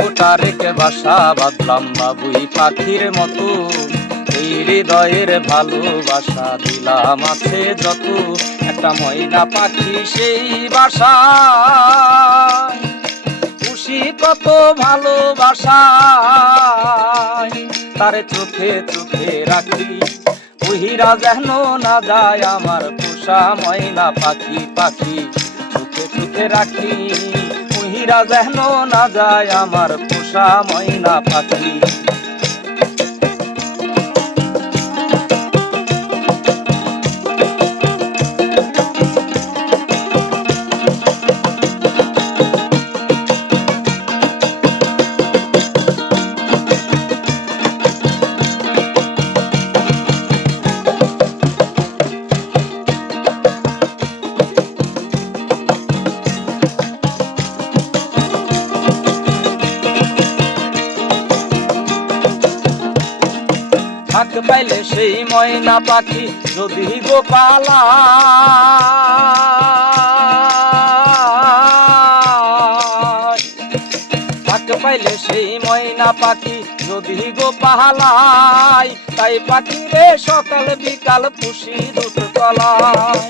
খড়কুটা রেখে বাসা বাঁধলাম বাবুই পাখির মতো, এই হৃদয়ের ভালোবাসা দিলাম আছে যত, একটা ময়না পাখি সেই বাসা খুশি কত ভালোবাসা, তারে চোখে চোখে রাখি উহিরা যেন না যায় আমার পোষা ময়না পাখি, পাখি চোখে চোখে রাখি উহিরা যেন না যায় আমার পোষা ময়না পাখি। ফাঁক পাইলে সেই ময়না পাখি যদি গোপালা, ফাঁক পাইলে সেই ময়না পাখি যদি গোপালাই, তাই পাখিরে সকাল বিকাল পুষি দুধ কলাই,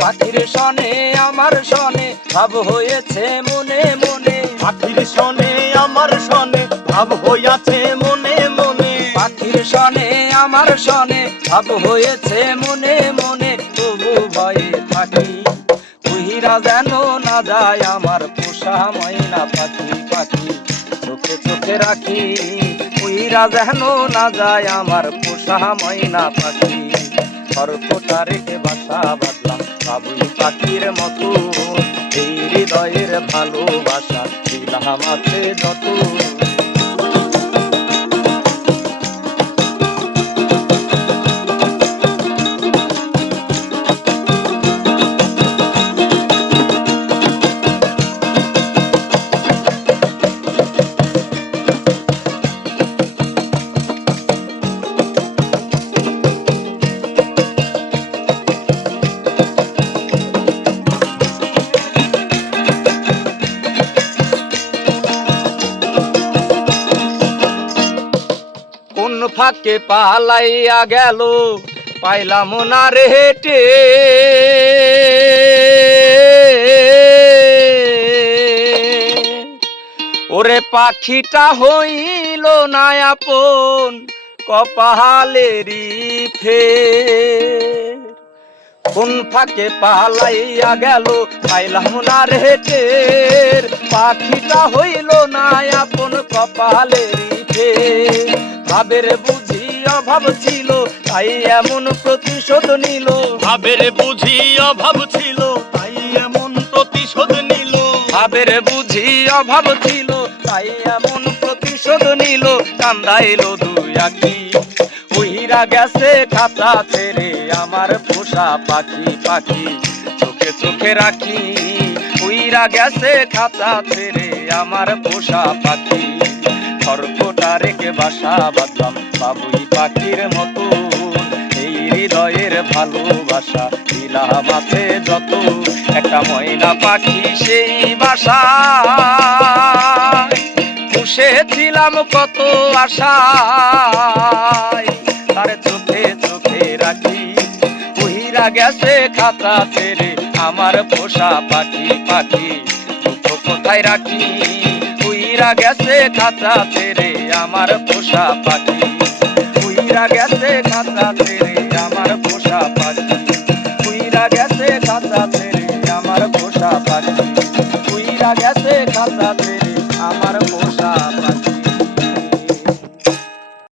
পাখির সনে আমার সনে ভাব হয়েছে মনে মনে, পাখির সনে আমার সনে ভাব হইয়াছে মনে মনে, পাখির সনে আমার সনে ভাব হয়েছে মনে মনে, তবু ভয়ে থাকি উহিরা যেন না যায় আমার পোষা ময়না পাখি, পাখি চোখে চোখে রাখি উহিরা যেন না যায় আমার পোষা ময়না পাখি। খড়কুটা রেখে বাসা বাঁধলাম বাবুই পাখির মতো, এই হৃদয়ের ভালোবাসা দিলাম আছে যত। ফাঁকে পালাইয়া গেল পাইলাম না রে হেটে, ওরে পাখিটা হইল না আপন কপালেরই ফের, কোন ফাঁকে পালাইয়া গেল পাইলাম না রে হেটের, পাখিটা হইল না আপন কপালেরই ফের, ভাবের বুঝি অভাব ছিল তাই এমন প্রতিশোধ নিল, ভাবের বুঝি অভাব ছিল তাই এমন প্রতিশোধ নিল, ভাবের বুঝি অভাব ছিল তাই এমন প্রতিশোধ নিল, কান্দাইল দুই আখি উহিরা গেছে খাঁচা ছেড়ে আমার পোষা পাখি, পাখি চোখে চোখে রাখি উহিরা গেছে খাঁচা ছেড়ে আমার পোষা পাখি। খড়কুটা রেখে বাসা বাঁধলাম বাবুই পাখির মতো, এই হৃদয়ের ভালোবাসা দিলাম আছে যত, একটা ময়না পাখি সেই বাসা পুষেছিলাম কত আশায়, তার চোখে চোখে রাখি উহিরা গেছে খাঁচা ছেড়ে আমার পোষা পাখি, পাখি দুঃখ কোথায় রাখি উহিরা গেছে খাঁচা ছেড়ে আমার পোষা পাখি, উহিরা গেছে খাঁচা ছেড়ে আমার পোষা পাখি, উহিরা গেছে খাঁচা ছেড়ে আমার পোষা পাখি, উহিরা গেছে